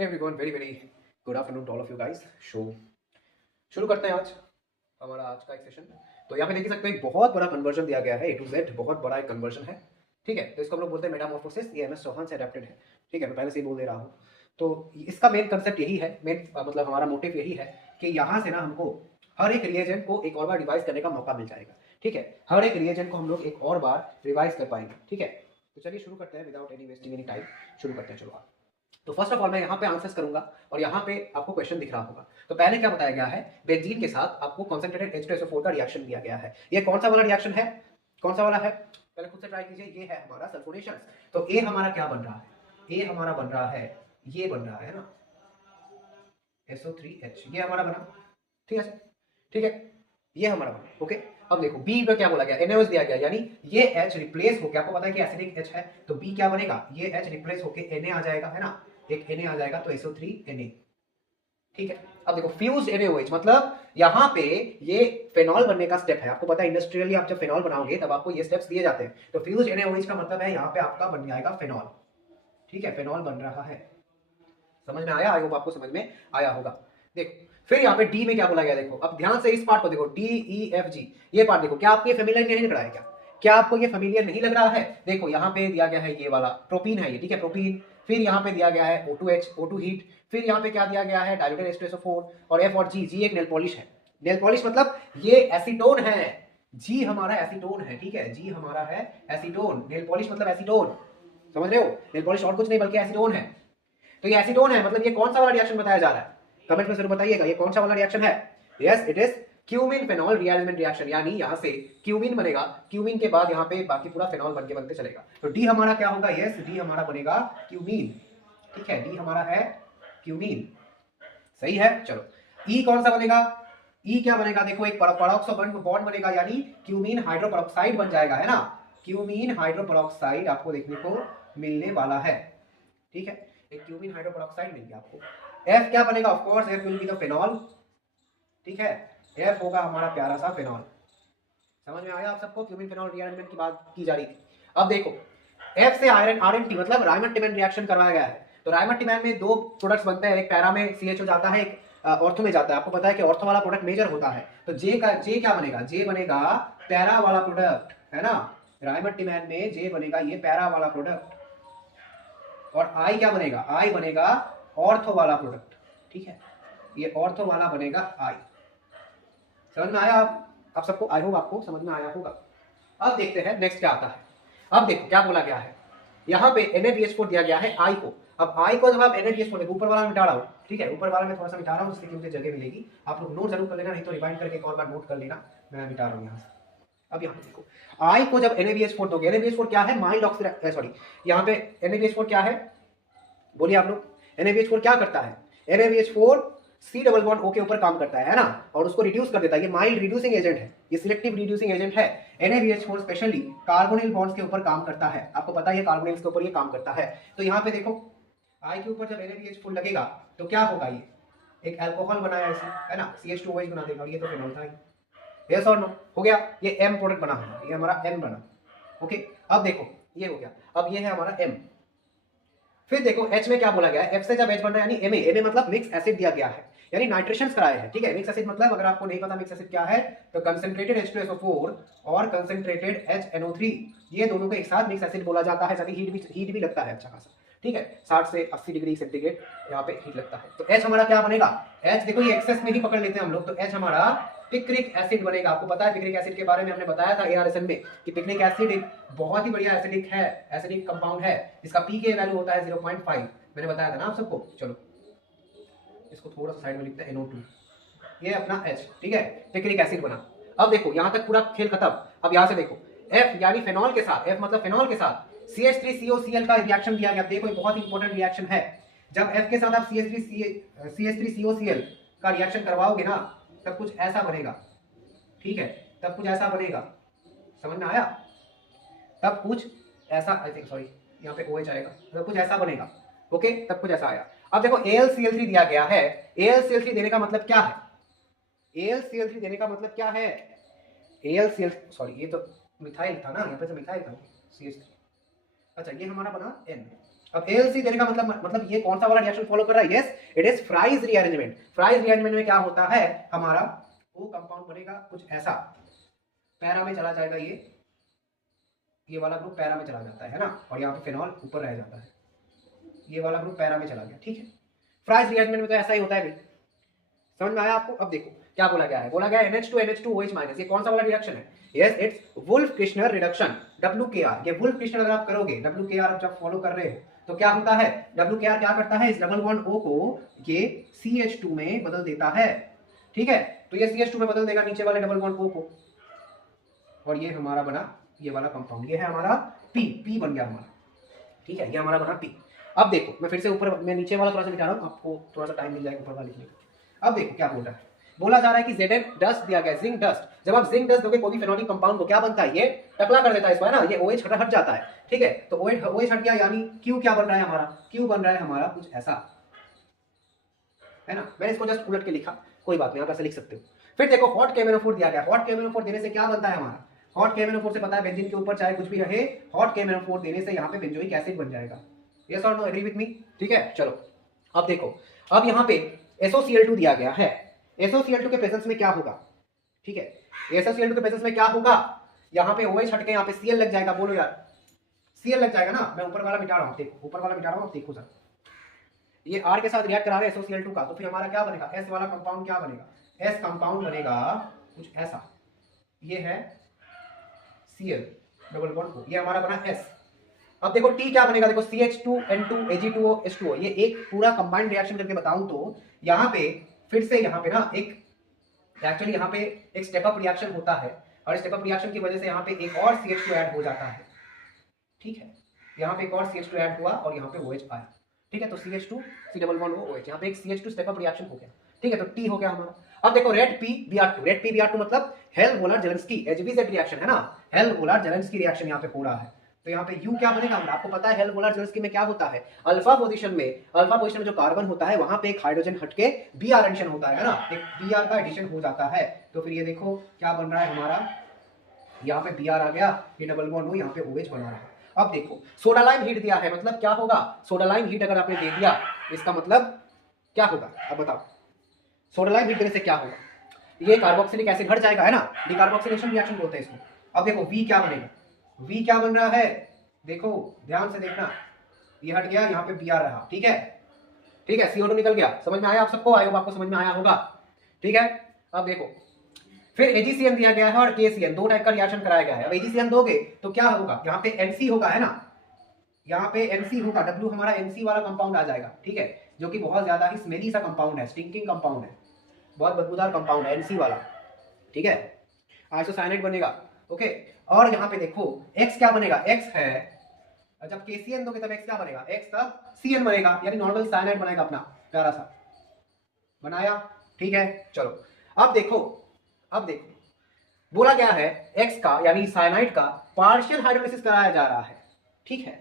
Hey everyone, very very good afternoon to all of you guys. शुरू करते हैं आज हमारा आज का एक सेशन। तो यहाँ पे देख सकते हैं एक बहुत बड़ा कन्वर्जन दिया गया है, A to Z बहुत बड़ा एक कन्वर्जन है। ठीक है, तो इसको हम लोग बोलते हैं मेटामॉर्फोसिस। ये MS चौहान से अडेप्टेड है। ठीक है, मैं पहले से ही बोल दे रहा हूँ। तो इसका मेन कंसेप्ट यही है, मेन मतलब हमारा मोटिव यही है कि यहाँ से ना हमको हर एक रिएजेंट को एक और बार रिवाइज करने का मौका मिल जाएगा। ठीक है, हर एक रिएजेंट को हम लोग एक और बार रिवाइज कर पाएंगे। ठीक है, तो चलिए शुरू करते हैं without any wasting any time. शुरू करते हैं, चलो आप। तो फर्स्ट ऑफ ऑल मैं यहाँ पे आंसर्स करूंगा और यहाँ पे आपको क्वेश्चन दिख रहा होगा। तो पहले क्या बताया गया है, बेंजीन के साथ आपको कॉन्सेंट्रेटेड H2SO4 का रिएक्शन दिया गया है। ये कौन सा वाला रिएक्शन है, कौन सा वाला है, पहले खुद से ट्राई कीजिए। ये है हमारा सल्फोनेशन। तो ए हमारा क्या बन रहा है, ए हमारा बन रहा है, ये बन रहा है ना SO3H, ये हमारा बना। ठीक है, ठीक है, ये हमारा बना। ओके, अब देखो बी में क्या बोला गया, NaOH दिया गया, यानी ये H रिप्लेस होकर, आपको पता है कि एसिडिक H है, तो बी क्या बनेगा, ये H रिप्लेस होकर Na आ जाएगा, है ना, एक Na आ जाएगा, तो SO3Na। ठीक है, अब देखो फ्यूज्ड NaOH मतलब यहाँ पे ये फेनॉल बनने का स्टेप है। आपको पता है इंडस्ट्रियली आप जब फेनॉल बनाओगे तब आपको ये स्टेप्स दिए जाते हैं। तो फ्यूज्ड NaOH का मतलब है यहाँ पे आपका बन जाएगा फेनॉल। ठीक है, फेनॉल बन रहा है। समझ में आया, आई होप आपको समझ में आया होगा। देखो फिर यहाँ पे डी में क्या बोला गया, देखो अब ध्यान से इस पार्ट को देखो, DEFG ये पार्ट देखो, क्या आपको ये फेमिलियर नहीं लग रहा है, क्या आपको ये फेमिलियर नहीं लग रहा है। देखो यहाँ पे दिया गया है ये वाला प्रोपीन है ये, ठीक है, प्रोपीन। फिर यहाँ पे दिया गया है O2H, O2 हीट। फिर यहाँ पे क्या दिया गया है, डाइल्यूटेड H2SO4 और F और G एक नेल पॉलिश है। नेल पॉलिश मतलब ये एसीटोन है, जी हमारा एसीटोन है। ठीक है, जी हमारा है एसीटोन, नेल पॉलिश मतलब एसीटोन। समझ रहे हो, नेल पॉलिश और कुछ नहीं बल्कि एसीटोन है। तो ये एसीटोन है, मतलब ये कौन सा वाला रिएक्शन बताया जा रहा है, कमेंट में जरूर बताइएगा ये कौन सा वाला रिएक्शन है। Yes, it is cumin phenol rearrangement reaction, यानी यहाँ से क्यूमिन बनेगा, क्यूमिन के बाद यहाँ पे बाकी पूरा फेनॉल बनके बनते चलेगा। तो डी हमारा क्या होगा, यस डी हमारा बनेगा क्यूमिन। ठीक है, डी हमारा है क्यूमिन, सही है। चलो ई कौन सा बनेगा, ई क्या बनेगा, देखो एक पेरोक्सो बॉन्ड बनेगा, यानी क्यूमिन हाइड्रोपेरोक्साइड बन जाएगा, है ना, क्यूमिन हाइड्रोपेरोक्साइड आपको देखने को मिलने वाला है। ठीक है, एक क्यूमिन हाइड्रोपेरोक्साइड मिल गया आपको। F क्या बनेगा, of course F will be the phenol. ठीक है, F होगा हमारा प्यारा सा फेनॉल। समझ में आया आप सबको, क्यूमिन फेनॉल रीअरेंजमेंट की बात की जा रही थी। अब देखो F से आयरन RMT मतलब रायमंड टिमैन रिएक्शन करवाया गया है। तो रायमंड टिमैन में दो प्रोडक्ट्स बनते हैं, एक पैरा में CH हो जाता है, एक ऑर्थो में जाता है। आपको पता है कि ऑर्थो वाला प्रोडक्ट मेजर होता है, तो जे क्या बनेगा, जे बनेगा पैरा वाला प्रोडक्ट, है ना। रायमंड टिमैन में जे बनेगा ये पैरा वाला प्रोडक्ट, और आई क्या बनेगा, आई बनेगा ऑर्थो वाला प्रोडक्ट। ठीक है, ये ऑर्थो वाला बनेगा आई। समझ में आया आप सबको, आई होप आपको समझ में आया होगा। अब देखते हैं नेक्स्ट क्या आता है। अब देखो क्या बोला गया है, यहाँ पे NaBH4 दिया गया है आई को। अब आई को जब आप NaBH4 देखो, ऊपर वाला मिटा रहा हूँ, ठीक है, ऊपर वाला मैं थोड़ा सा मिटा रहा हूँ जिससे कि मुझे जगह मिलेगी। आप लोग नोट जरूर कर लेना, नहीं तो रिवाइंड करके एक और बार नोट कर लेना, मैं मिटा रहा हूँ यहाँ से। अब यहाँ पे देखो आई को जब NaBH4 दोगे, NaBH4 क्या है, माइल्ड ऑक्सीडाइज, सॉरी यहाँ पे NaBH4 क्या है, बोलिए आप लोग। NaBH4 क्या करता है, NaBH4 C double bond O के ऊपर काम करता है ना, और उसको रिड्यूस कर देता है। ये माइल्ड रिड्यूसिंग एजेंट है, ये सिलेक्टिव रिड्यूसिंग एजेंट है। NaBH4 स्पेशली कार्बोनिल बॉन्ड्स के ऊपर काम करता है, आपको पता है ये कार्बोनिल्स के ऊपर ये काम करता है। तो यहाँ पे देखो I के ऊपर जब NaBH4 लगेगा तो क्या होगा, ये एक अल्कोहल बनाया है ना, CH2OH बना देगा, और ये तो फेनॉल था। यस और नो, हो गया, ये M प्रोडक्ट बना हमारा, ये हमारा M बना। ओके, अब देखो ये हो गया, अब ये है हमारा M। फिर देखो H में क्या बोला गया है, F से जब H बन रहा है यानी Na मतलब मिक्स एसिड दिया गया है, यानी नाइट्रेशंस कराए हैं। ठीक है, मिक्स एसिड मतलब अगर आपको नहीं पता मिक्स एसिड क्या है, तो कंसंट्रेटेड H2SO4 और कंसंट्रेटेड HNO3 ये दोनों को एक साथ मिक्स एसिड बोला जाता है, ताकि हीट भी लगता है अच्छा खासा। ठीक है, 60 से 80 डिग्री सेंटीग्रेड यहाँ पे हीट लगता है। तो H हमारा क्या बनेगा, H देखो ये एक्सेस में ही पकड़ लेते हैं हम लोग, तो H हमारा पिक्रिक एसिड बनेगा। आपको पता है पिक्रिक एसिड के बारे में हमने बताया था ARSN में कि पिक्रिक एसिड एक बहुत ही बढ़िया एसिडिक है, एसिडिक कंपाउंड है। इसका पीके वैल्यू होता है 0.5, मैंने बताया था ना आप सबको। चलो इसको थोड़ा सा साइड में लिखते हैं, NO2, ये अपना H। ठीक है, पिक्रिक एसिड बना। अब देखो यहाँ तक पूरा खेल खत्म। अब यहाँ से देखो F यानी फेनॉल के साथ, F मतलब फेनॉल के साथ CH3COCl का रिएक्शन दिया गया। देखो बहुत ही इंपॉर्टेंट रिएक्शन है, जब F के साथ आप CH3COCl का रिएक्शन करवाओगे ना, तब कुछ ऐसा बनेगा। ठीक है, तब कुछ ऐसा बनेगा, समझ में आया, तब कुछ ऐसा, आई थिंक सॉरी यहाँ पे OH आएगा, तब कुछ ऐसा बनेगा। ओके, तब कुछ ऐसा आया। अब देखो AlCl3 दिया गया है, AlCl3 देने का मतलब क्या है, AlCl3 देने का मतलब क्या है, AlCl, सॉरी ये तो मिथाइल था ना, यहाँ पे तो मिथाइल था CH3। अच्छा ये हमारा बना N। अब ALC देने का मतलब ये कौन सा वाला रिएक्शन फॉलो कर रहा है? Yes, it is fries rearrangement. Fries rearrangement में क्या होता है हमारा, वो कंपाउंड बनेगा कुछ ऐसा, पैरा में चला जाएगा, ये वाला ग्रुप पैरा में चला जाता है ना, और यहाँ पे फिनॉल ऊपर रह जाता है, ये वाला ग्रुप पैरा में चला गया, ठीक है। फ्राइज रीअरेंजमेंट में तो ऐसा ही होता है भाई, समझ में आया आपको? अब देखो क्या बोला गया है, बोला गया NH2NH2OH-, ये कौन सा वाला रिएक्शन है? Yes, it's Wolff Kishner reduction, WKR। ये वुल्फ-किर्शनर अगर आप करोगे, WKR जब फॉलो कर रहे हो तो क्या होता है, WKR क्या करता है, इस डबल बॉन्ड O को ये CH2 में बदल देता है, ठीक है। तो ये CH2 में बदल देगा नीचे वाले डबल बॉन्ड O को, और ये हमारा बना ये वाला कंपाउंड, ये है हमारा P बन गया हमारा, ठीक है, ये हमारा बना P। अब देखो मैं फिर से ऊपर, मैं नीचे वाला थोड़ा सा मिटा रहा हूँ, आपको थोड़ा सा टाइम मिल जाएगा ऊपर वाला लिखने का। अब देखो क्या बोल रहा है, बोला जा रहा है कि Zn डस्ट दिया गया, जिंक डस्ट। जब आप जिंक डस्ट दोगे कोई भी फेनोलिक कंपाउंड को, क्या बनता है, ये टकला कर देता है इसको, है ना, ये OH हट जाता है, ठीक है। तो OH हट गया, यानी Q क्या बन रहा है हमारा, Q बन रहा है हमारा कुछ ऐसा, है ना। मैंने इसको जस्ट उलट के लिखा, कोई बात नहीं, आप ऐसे लिख सकते हो। फिर देखो हॉट KMnO4 दिया गया, हॉट KMnO4 देने से क्या बनता है हमारा, हॉट KMnO4 से पता है बेंजीन के ऊपर चाहे कुछ भी रहे, हॉट KMnO4 देने से यहाँ पे बेंजोइक एसिड बन जाएगा। यस और नो, एग्री विथ मी, ठीक है। चलो अब देखो, अब यहाँ पे SOCl2 दिया गया है, SOCl2 के प्रेजेंस में क्या होगा, ठीक है, SOCl2 के प्रेजेंस में क्या होगा, यहाँ पे OH हट के यहाँ पे Cl लग जाएगा, बोलो यार, Cl लग जाएगा ना। मैं ऊपर वाला मिटा रहा हूँ, देखो ऊपर वाला मिटा रहा हूँ, देखो सर, ये R के साथ रिएक्ट करा रहे हैं SOCl2 का, तो फिर हमारा क्या बनेगा, S वाला कंपाउंड क्या बनेगा, S कंपाउंड बनेगा कुछ ऐसा, ये है Cl डबल बॉन्ड O, ये हमारा बना S। अब देखो T क्या बनेगा, देखो CH2N2 Ag2O H2O, ये एक पूरा कंबाइंड रिएक्शन करके बताऊं तो यहाँ पे फिर से यहाँ पे ना एक एक्चुअली यहाँ पे एक स्टेप अप रिएक्शन होता है, और स्टेप अप रिएक्शन की वजह से यहाँ पे एक और CH2 ऐड हो जाता है, ठीक है। यहाँ पे एक और CH2 ऐड हुआ और यहाँ पे OH आया, ठीक है। तो CH2 C double bond O OH, यहाँ पे एक CH2 स्टेप अप रिएक्शन हो गया, ठीक है। तो T हो गया हमारा। अब देखो रेड P Br2 मतलब हेल्महोल्ट्ज-जेलेंस्की HBZ रिएक्शन है ना, हेल्महोल्ट्ज-जेलेंस्की रिएक्शन यहाँ पे हो रहा है। तो यहाँ पे U क्या बनेगा, आपको पता है हेल्महोल्ट्ज-जेलेंस्की में क्या होता है, अल्फा पोजीशन में जो कार्बन होता है वहां पे एक हाइड्रोजन हटके Br एडिशन होता है ना, एक Br का एडिशन हो जाता है। तो फिर ये देखो क्या बन रहा है हमारा, यहाँ पे Br आ गया, ये डबल बॉन्ड O यहाँ पे OH बना रहा है। अब देखो सोडा लाइम हीट दिया है, मतलब क्या होगा, सोडा लाइम हीट अगर आपने दे दिया इसका मतलब क्या होगा, अब बताओ, सोडा लाइम हीट देने से क्या होगा, ये कार्बोक्सिलिक एसिड हट जाएगा, है ना, डिकार्बोक्सिलेशन रिएक्शन बोलते हैं इसको। अब देखो V क्या बनेगा, V क्या बन रहा है, देखो ध्यान से देखना, ये हट गया, यहाँ पे Br रहा, ठीक है, ठीक है, CO2 निकल गया। समझ में आया आप सबको, आई होप आपको समझ में आया होगा, ठीक है। अब देखो फिर AgCN दिया गया है और KCN, दो टाइप का रिएक्शन कराया गया है। अब AgCN दोगे तो क्या होगा, यहाँ पे NC होगा, है ना, यहाँ पे NC होगा, W हमारा NC वाला कंपाउंड आ जाएगा, ठीक है, जो कि बहुत ज्यादा ही स्मेली सा कंपाउंड है, स्टिंकिंग कंपाउंड है, बहुत बदबूदार कंपाउंड है NC वाला, ठीक है, आइसोसाइनेट बनेगा, ओके। और यहाँ पे देखो X क्या बनेगा, X है, जब KCN दोगे तब X क्या बनेगा, X तब CN बनेगा, यानी नॉर्मल साइनाइड बनेगा अपना प्यारा सा, बनाया, ठीक है। चलो अब देखो बोला गया है X का यानी साइनाइड का पार्शियल हाइड्रोलिसिस कराया जा रहा है, ठीक है,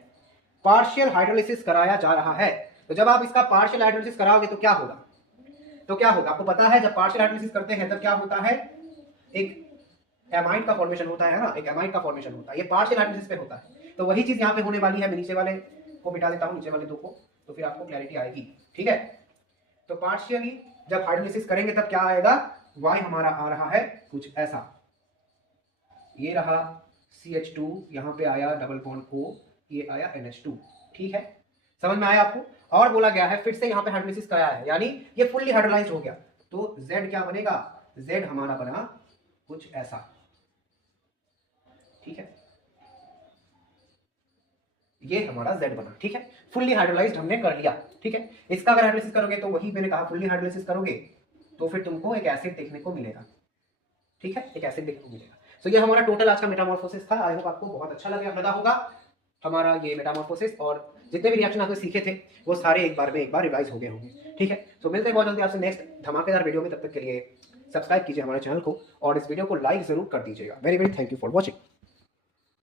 पार्शियल हाइड्रोलिसिस कराया जा रहा है। तो जब आप इसका पार्शियल हाइड्रोलिसिस कराओगे तो क्या होगा, आपको पता है जब पार्शियल हाइड्रोलिसिस करते हैं तब क्या होता है, एक एमाइड का फॉर्मेशन होता है ना, एक एमाइड का फॉर्मेशन होता है, ये पार्शियल हाइड्रोलिसिस पे होता है। तो वही चीज यहाँ पे होने वाली है, मैं नीचे वाले को मिटा देता हूँ, नीचे वाले दो को, तो फिर आपको क्लैरिटी आएगी, ठीक है। तो पार्शियली जब हाइड्रोलिसिस करेंगे तब क्या आएगा, Y हमारा आ रहा है कुछ ऐसा, ये रहा CH2, यहाँ पे आया डबल बॉन्ड O, ये आया NH2, ठीक है, समझ में आया आपको। और बोला गया है फिर से यहाँ पे हाइड्रोलिसिस कराया है, यानी ये फुल्ली हाइड्रोलाइज्ड हो गया, तो Z क्या बनेगा, Z हमारा बना कुछ ऐसा, ठीक है, ये हमारा Z बना, ठीक है, फुल्ली हाइड्रोलाइज्ड हमने कर लिया, ठीक है। इसका अगर हाइड्रोलिसिस करोगे तो वही मैंने कहा, फुल्ली हाइड्रोलिसिस करोगे तो फिर तुमको एक एसिड देखने को मिलेगा, ठीक है, एक एसिड देखने को मिलेगा। तो ये हमारा टोटल आज का मेटामॉर्फोसिस था। आई होप आपको बहुत अच्छा लगा होगा हमारा ये मेटामॉर्फोसिस, और जितने भी रिएक्शन आपने सीखे थे वो सारे एक बार रिवाइज हो गए होंगे, ठीक है। तो मिलते हैं बहुत जल्दी आपसे नेक्स्ट धमाकेदार वीडियो में, तब तक के लिए सब्सक्राइब कीजिए हमारे चैनल को और इस वीडियो को लाइक जरूर कर दीजिएगा। Very very thank you for watching.